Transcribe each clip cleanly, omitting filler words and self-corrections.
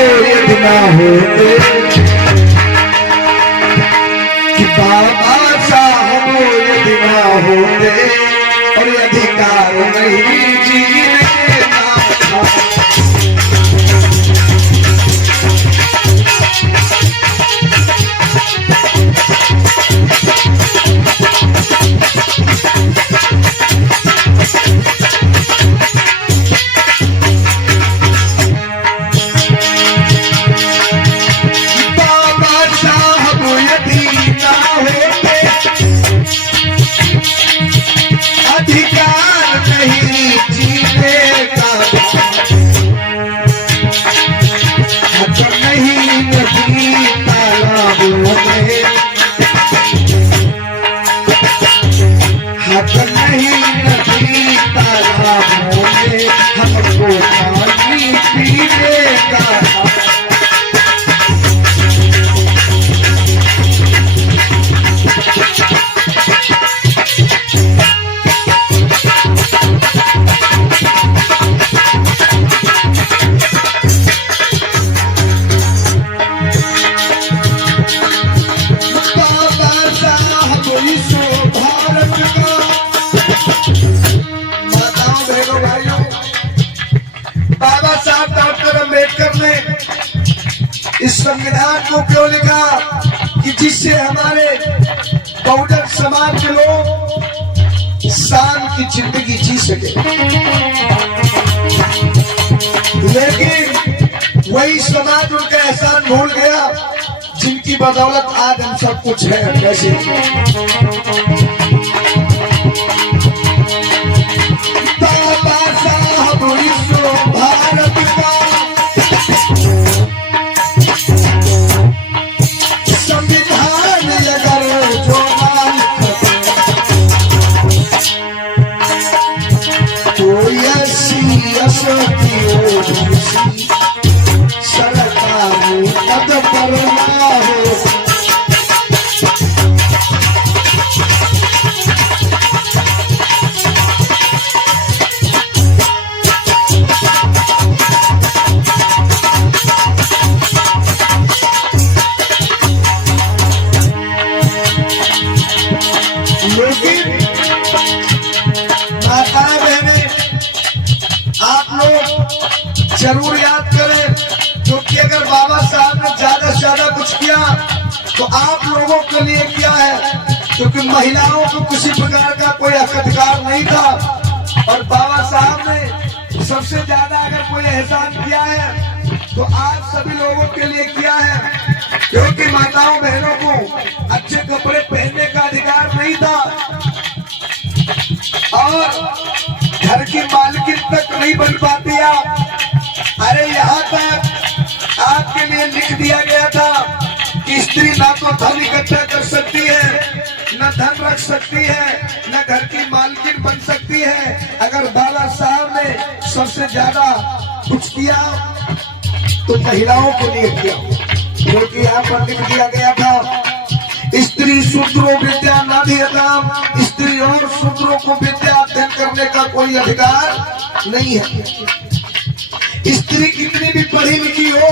यदि ना होते कि बाबा साहब यदि ना होते और अधिकार नहीं जीने का। इस संविधान को क्यों लिखा कि जिससे हमारे बहुजन समाज के लोग शान की जिंदगी जी सके। लेकिन वही समाज उनका एहसान भूल गया जिनकी बदौलत आज हम सब कुछ है। कैसे बाबा साहब भारत का जरूर याद करें, क्योंकि अगर बाबा साहब ने ज्यादा से ज्यादा कुछ किया तो आप लोगों के लिए किया है, क्योंकि महिलाओं को किसी प्रकार का कोई अधिकार नहीं था। और बाबा साहब ने सबसे ज्यादा अगर कोई एहसान किया है तो आप सभी लोगों के लिए किया है, क्योंकि माताओं बहनों को अच्छे कपड़े पहनने का अधिकार नहीं था और घर की मालकिन तक नहीं बन पाती आप। अरे यहाँ तक आपके लिए लिख दिया गया था कि स्त्री ना तो धन इकट्ठा कर सकती है, न धन रख सकती है, न घर की मालकिन बन सकती है। अगर बाबा साहब ने सबसे ज्यादा कुछ किया तो महिलाओं के लिए किया, क्योंकि यहाँ पर लिख दिया गया था स्त्री शूद्रो विद्या नाधियताम, स्त्री और शूद्रों को विद्या अध्ययन करने का कोई अधिकार नहीं है। स्त्री कितनी भी पढ़ी लिखी हो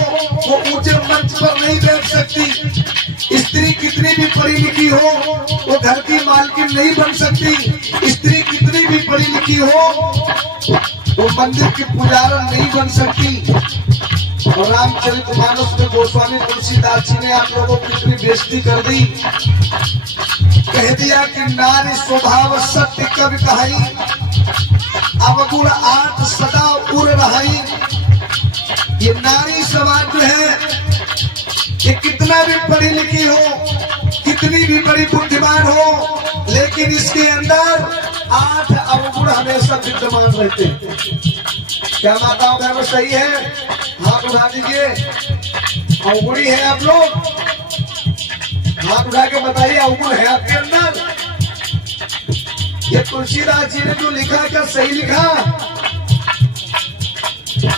वो ऊंचे मंच पर नहीं बैठ सकती। स्त्री कितनी भी पढ़ी लिखी हो वो घर की मालकिन नहीं बन सकती। स्त्री कितनी भी पढ़ी लिखी हो वो मंदिर की पुजारन नहीं बन सकती। और रामचरितमानस में गोस्वामी तुलसीदास जी ने आप लोगों की इतनी बेइज्जती कर दी, कह दिया कि नारी स्वभाव सत्य कवि कहाई, अवगुण आठ सदा उड़ रहाई। ये नारी समाज जो है ये कितना भी पढ़ी लिखी हो, कितनी भी बड़ी बुद्धिमान हो, लेकिन इसके अंदर 8 अवगुण हमेशा विद्यमान रहते हैं। क्या माताओं बहनों सही है? हाथ उठा दीजिए। अवगुणी है आप लोग? हाथ उठा के बताइए अवगुण है आपके अंदर? ये तुलसीदास जी ने जो लिखा क्या सही लिखा?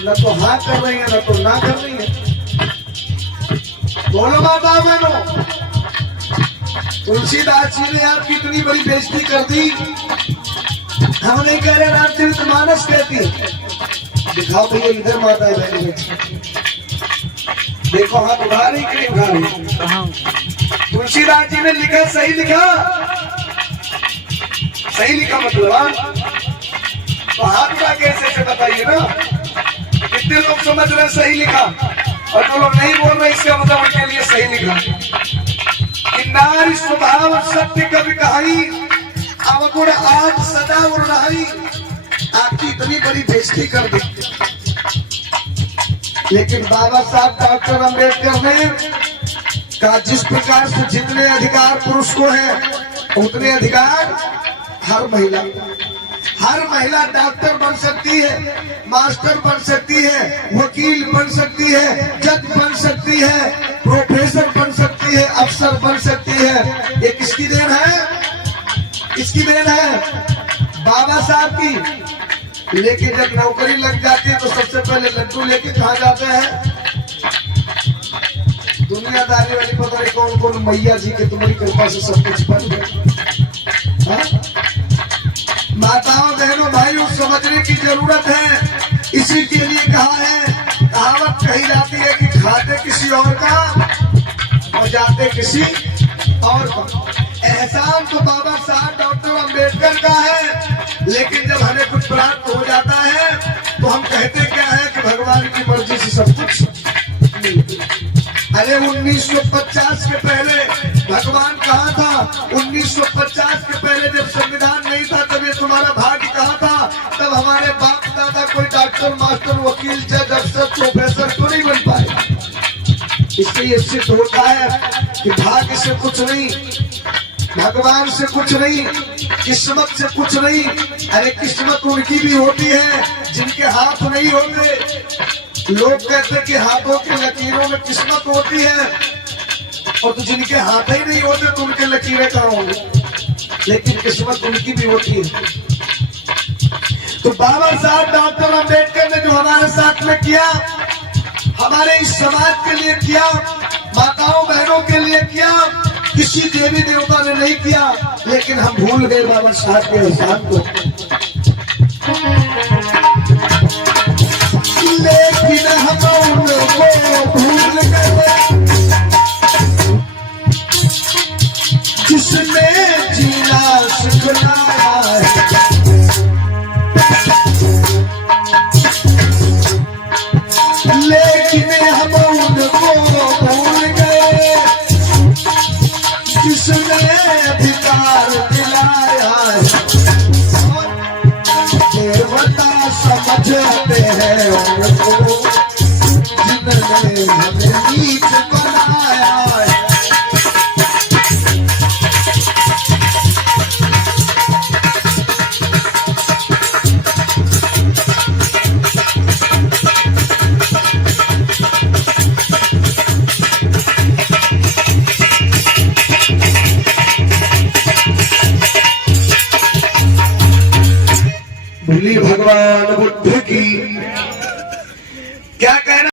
न तो हाँ कर रही है न तो ना कर रही है। बोलो माता बहनों, तुलसीदास जी ने आपकी इतनी बड़ी बेइज्जती कर दी। हम नहीं कह रहे, रामचरितमानस कहती है। दिखाओ भैया इधर माता बहनों, देखो हाथ उठा रही कि नहीं उठा रही? तुलसीदास जी ने लिखा, सही लिखा, सही लिखा मतलब तो हाथ उठा के ऐसे बताइए ना। कितने लोग समझ रहे सही लिखा, और जो लोग नहीं बोल रहे इसका मतलब उनके लिए सही लिखा। कि नारी स्वभाव सत्य कवि कहाई, अवगुण आज सदा उड़ रही। आपकी इतनी बड़ी बेइज्जती कर दी, लेकिन बाबा साहब डॉक्टर अंबेडकर ने कहा जिस प्रकार से जितने अधिकार पुरुष को है उतने अधिकार हर महिला डॉक्टर बन सकती है, मास्टर बन सकती है, वकील बन सकती है, जज बन सकती है, प्रोफेसर बन सकती है, अफसर बन सकती है। ये किसकी देन है? किसकी देन है? बाबा साहब की। लेकिन जब नौकरी लग जाती है तो सबसे पहले लड्डू लेके कहा जाते हैं दुनियादारी वाली, पता नहीं कौन कौन मैया जी के तुम्हारी कृपा से सब कुछ बन गया। माताओं बहनों भाइयों समझने की जरूरत है। इसी के लिए कहा है, कहावत कही जाती है कि खाते किसी और का और जाते किसी और का। एहसान तो बाबा साहब डॉक्टर अंबेडकर का है, लेकिन जब हमें कुछ प्राप्त हो जाता है तो हम कहते क्या है कि भगवान की मर्जी से सब कुछ। अरे 1950 के पहले भगवान कहा था? 1950 के पहले जब संविधान नहीं था तब ये तुम्हारा भाग्य कहा था? तब हमारे बाप दादा कोई डॉक्टर, मास्टर, वकील, जज, अफसर, प्रोफेसर तो नहीं बन पाए। इसलिए सिद्ध होता है कि भाग्य से कुछ नहीं, भगवान से कुछ नहीं, किस्मत से कुछ नहीं। अरे किस्मत उनकी भी होती है जिनके हाथ नहीं होते। लोग कहते हैं कि हाथों की लकीरों में किस्मत होती है, और तो जिनके हाथ ही नहीं होते तो उनके लकीरें कहाँ होंगी? लेकिन किस्मत उनकी भी होती है। तो बाबा साहब डॉक्टर अंबेडकर ने जो हमारे साथ में किया, हमारे इस समाज के लिए किया, माताओं बहनों के लिए किया, किसी देवी देवता ने नहीं किया। लेकिन हम भूल गए बाबा साहब के एहसान को। लेकिन हम उनको भूल गए जिसने जीना सिखलाया है। लेकिन हम उनको भूल गए जिसने अधिकार दिलाया है। देवता समझते हैं उनको जिन्होंने हमें नीच बनाया है। भगवान बुद्ध की क्या कहना